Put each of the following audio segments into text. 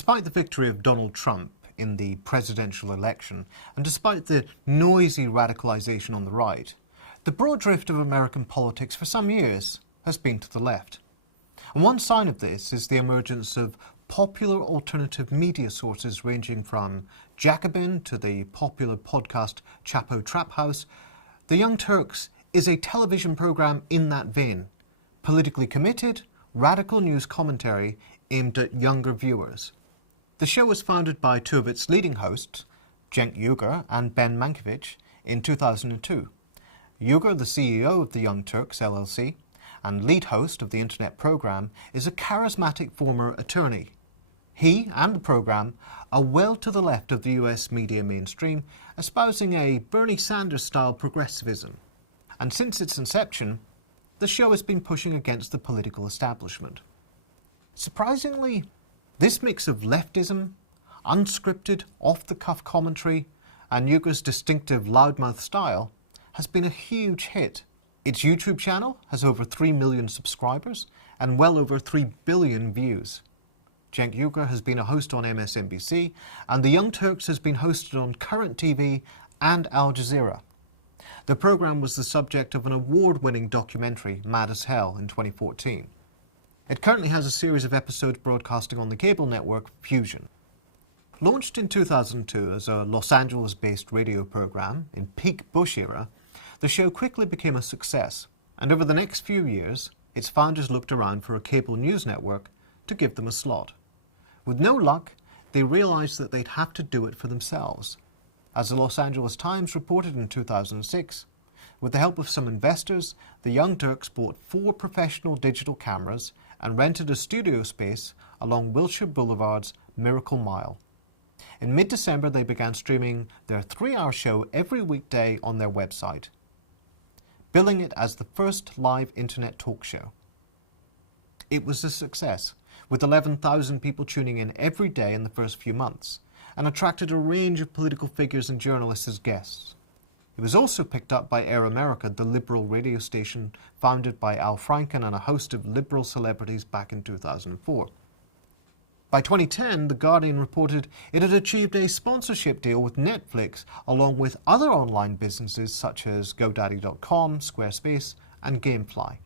Despite the victory of Donald Trump in the presidential election, and despite the noisy radicalization on the right, the broad drift of American politics for some years has been to the left. And one sign of this is the emergence of popular alternative media sources ranging from Jacobin to the popular podcast Chapo Trap House. The Young Turks is a television program in that vein, politically committed, radical news commentary aimed at younger viewers. The show was founded by two of its leading hosts, Cenk Uygur and Ben Mankiewicz, in 2002. Uygur, the CEO of the Young Turks LLC and lead host of the internet program, is a charismatic former attorney. He and the program are well to the left of the US media mainstream, espousing a Bernie Sanders-style progressivism. And since its inception, the show has been pushing against the political establishment. Surprisingly, this mix of leftism, unscripted, off-the-cuff commentary, and Uygur's distinctive loudmouth style has been a huge hit. Its YouTube channel has over 3 million subscribers and well over 3 billion views. Cenk Uygur has been a host on MSNBC, and The Young Turks has been hosted on Current TV and Al Jazeera. The program was the subject of an award-winning documentary, Mad as Hell, in 2014. It currently has a series of episodes broadcasting on the cable network Fusion. Launched in 2002 as a Los Angeles-based radio program in peak Bush era, the show quickly became a success, and over the next few years, its founders looked around for a cable news network to give them a slot. With no luck, they realized that they'd have to do it for themselves. As the Los Angeles Times reported in 2006, with the help of some investors, the Young Turks bought 4 professional digital cameras and rented a studio space along Wilshire Boulevard's Miracle Mile. In mid-December, they began streaming their 3-hour show every weekday on their website, billing it as the first live internet talk show. It was a success, with 11,000 people tuning in every day in the first few months, and attracted a range of political figures and journalists as guests. It was also picked up by Air America, the liberal radio station founded by Al Franken and a host of liberal celebrities back in 2004. By 2010, The Guardian reported it had achieved a sponsorship deal with Netflix, along with other online businesses such as GoDaddy.com, Squarespace, and Gamefly.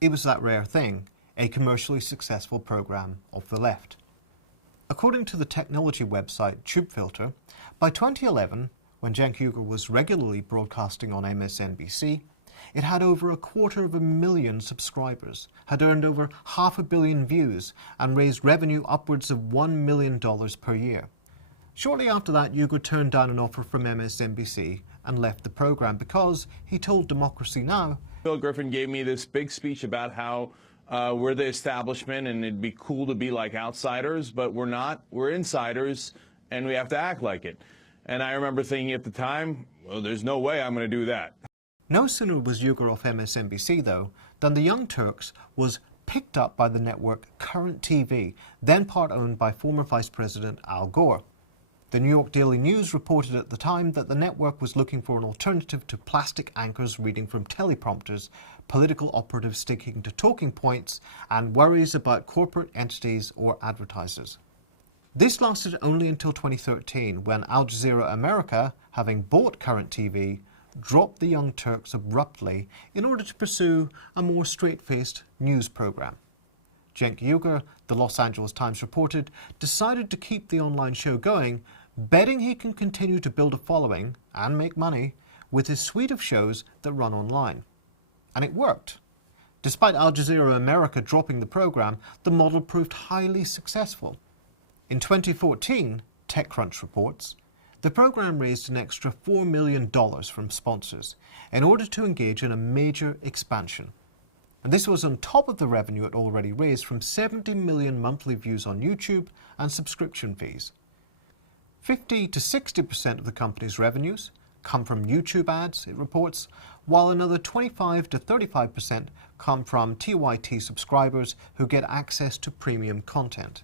It was that rare thing, a commercially successful program of the left. According to the technology website TubeFilter, by 2011, when Cenk Uygur was regularly broadcasting on MSNBC, it had over 250,000 subscribers, had earned over 500 million views, and raised revenue upwards of $1 million per year. Shortly after that, Uygur turned down an offer from MSNBC and left the program because, he told Democracy Now!, Bill Griffin gave me this big speech about how we're the establishment and it'd be cool to be like outsiders, but we're not. We're insiders, and we have to act like it. And I remember thinking at the time, well, there's no way I'm going to do that. No sooner was Uygur off MSNBC, though, than The Young Turks was picked up by the network Current TV, then part-owned by former Vice President Al Gore. The New York Daily News reported at the time that the network was looking for an alternative to plastic anchors reading from teleprompters, political operatives sticking to talking points, and worries about corporate entities or advertisers. This lasted only until 2013, when Al Jazeera America, having bought Current TV, dropped The Young Turks abruptly in order to pursue a more straight-faced news program. Cenk Uygur, the Los Angeles Times reported, decided to keep the online show going, betting he can continue to build a following and make money with his suite of shows that run online. And it worked. Despite Al Jazeera America dropping the program, the model proved highly successful. In 2014, TechCrunch reports, the program raised an extra $4 million from sponsors in order to engage in a major expansion. And this was on top of the revenue it already raised from 70 million monthly views on YouTube and subscription fees. 50 to 60% of the company's revenues come from YouTube ads, it reports, while another 25 to 35% come from TYT subscribers who get access to premium content.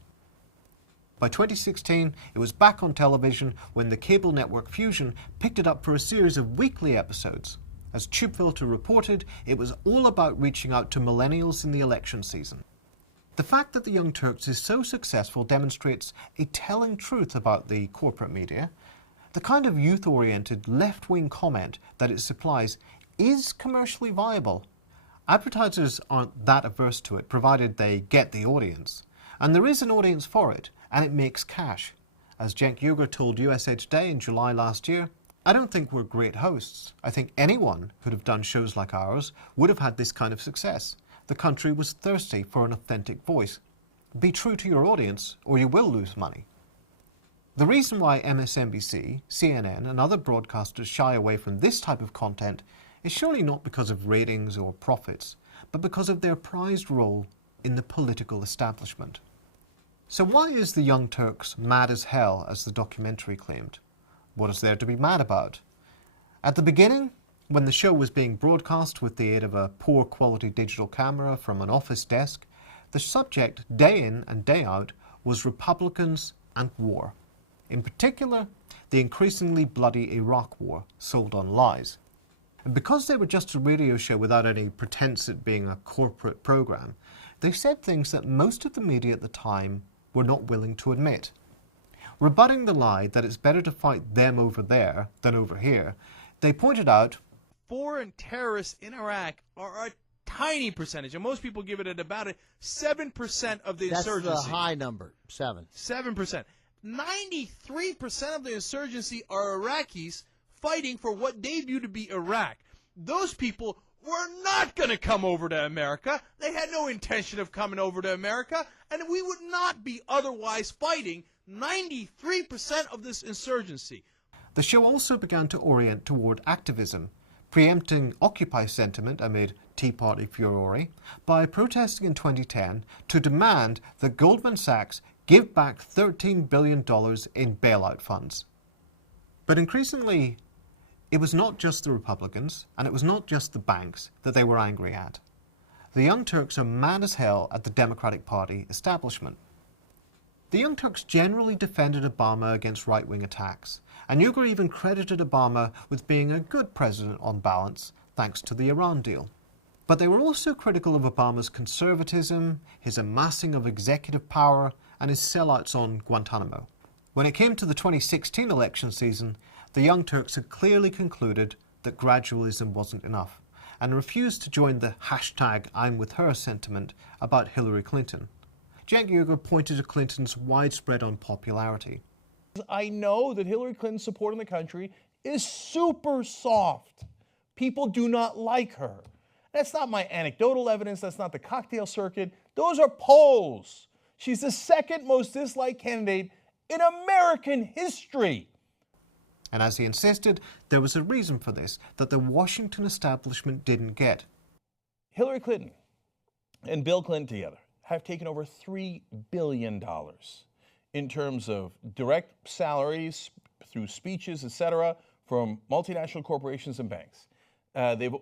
By 2016, it was back on television when the cable network Fusion picked it up for a series of weekly episodes. As TubeFilter reported, it was all about reaching out to millennials in the election season. The fact that the Young Turks is so successful demonstrates a telling truth about the corporate media. The kind of youth-oriented, left-wing comment that it supplies is commercially viable. Advertisers aren't that averse to it, provided they get the audience. And there is an audience for it, and it makes cash. As Cenk Uygur told USA Today in July last year, "I don't think we're great hosts. I think anyone who'd have done shows like ours would have had this kind of success. The country was thirsty for an authentic voice. Be true to your audience, or you will lose money." The reason why MSNBC, CNN, and other broadcasters shy away from this type of content is surely not because of ratings or profits, but because of their prized role in the political establishment. So why is the Young Turks mad as hell, as the documentary claimed? What is there to be mad about? At the beginning, when the show was being broadcast with the aid of a poor quality digital camera from an office desk, the subject, day in and day out, was Republicans and war. In particular, the increasingly bloody Iraq War, sold on lies. And because they were just a radio show without any pretense at being a corporate program, they said things that most of the media at the time were not willing to admit. Rebutting the lie that it's better to fight them over there than over here, they pointed out, foreign terrorists in Iraq are a tiny percentage, and most people give it at about 7% of the insurgency. That's the high number, 7. 7%. 93% of the insurgency are Iraqis fighting for what they view to be Iraq. Those people were not going to come over to America. They had no intention of coming over to America, and we would not be otherwise fighting 93% of this insurgency. The show also began to orient toward activism, preempting Occupy sentiment amid Tea Party furore by protesting in 2010 to demand that Goldman Sachs give back $13 billion in bailout funds. But increasingly, it was not just the Republicans, and it was not just the banks that they were angry at. The Young Turks are mad as hell at the Democratic Party establishment. The Young Turks generally defended Obama against right-wing attacks, and Uygur even credited Obama with being a good president on balance, thanks to the Iran deal. But they were also critical of Obama's conservatism, his amassing of executive power, and his sellouts on Guantanamo. When it came to the 2016 election season, the Young Turks had clearly concluded that gradualism wasn't enough, and refused to join the #I'mWithHer sentiment about Hillary Clinton. Cenk Uygur pointed to Clinton's widespread unpopularity. I know that Hillary Clinton's support in the country is super soft. People do not like her. That's not my anecdotal evidence. That's not the cocktail circuit. Those are polls. She's the second most disliked candidate in American history. And as he insisted, there was a reason for this that the Washington establishment didn't get. Hillary Clinton and Bill Clinton together have taken over $3 billion in terms of direct salaries through speeches, etc., from multinational corporations and banks. They've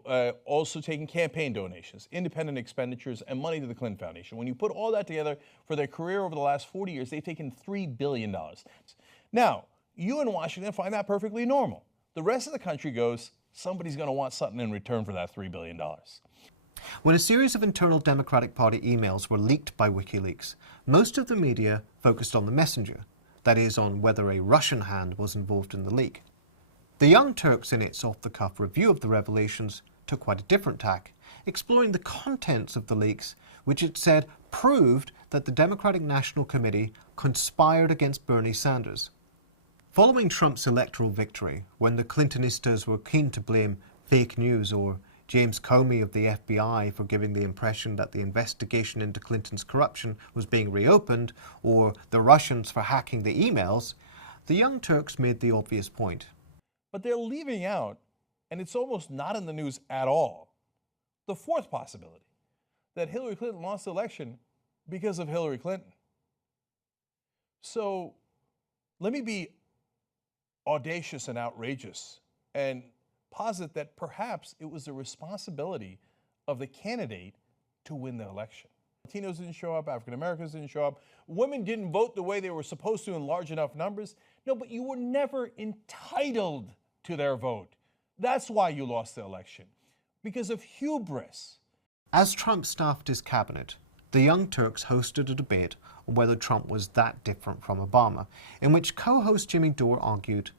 also taken campaign donations, independent expenditures, and money to the Clinton Foundation. When you put all that together for their career over the last 40 years, they've taken $3 billion. Now, you in Washington find that perfectly normal. The rest of the country goes, somebody's going to want something in return for that $3 billion. When a series of internal Democratic Party emails were leaked by WikiLeaks, most of the media focused on the messenger, that is, on whether a Russian hand was involved in the leak. The Young Turks, in its off-the-cuff review of the revelations, took quite a different tack, exploring the contents of the leaks, which it said proved that the Democratic National Committee conspired against Bernie Sanders. Following Trump's electoral victory, when the Clintonistas were keen to blame fake news or James Comey of the FBI for giving the impression that the investigation into Clinton's corruption was being reopened, or the Russians for hacking the emails, the Young Turks made the obvious point. But they're leaving out, and it's almost not in the news at all, the fourth possibility, that Hillary Clinton lost the election because of Hillary Clinton. So let me be audacious and outrageous and posit that perhaps it was the responsibility of the candidate to win the election. Latinos didn't show up, African Americans didn't show up, women didn't vote the way they were supposed to in large enough numbers. No, but you were never entitled to their vote. That's why you lost the election, because of hubris. As Trump staffed his cabinet, the Young Turks hosted a debate on whether Trump was that different from Obama, in which co-host Jimmy Dore argued,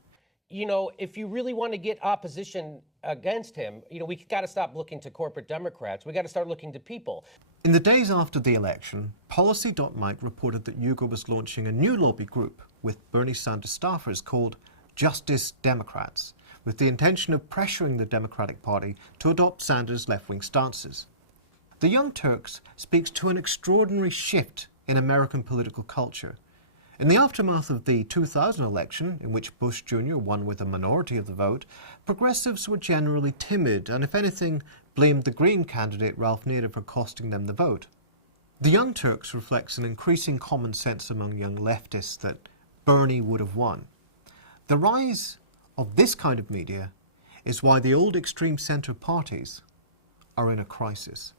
you know, if you really want to get opposition against him, you know, we got to stop looking to corporate Democrats. We got to start looking to people. In the days after the election, Policy.Mike reported that Yugo was launching a new lobby group with Bernie Sanders staffers called Justice Democrats, with the intention of pressuring the Democratic Party to adopt Sanders' left-wing stances. The Young Turks speaks to an extraordinary shift in American political culture. In the aftermath of the 2000 election, in which Bush Jr. won with a minority of the vote, progressives were generally timid and, if anything, blamed the Green candidate Ralph Nader for costing them the vote. The Young Turks reflects an increasing common sense among young leftists that Bernie would have won. The rise of this kind of media is why the old extreme centre parties are in a crisis.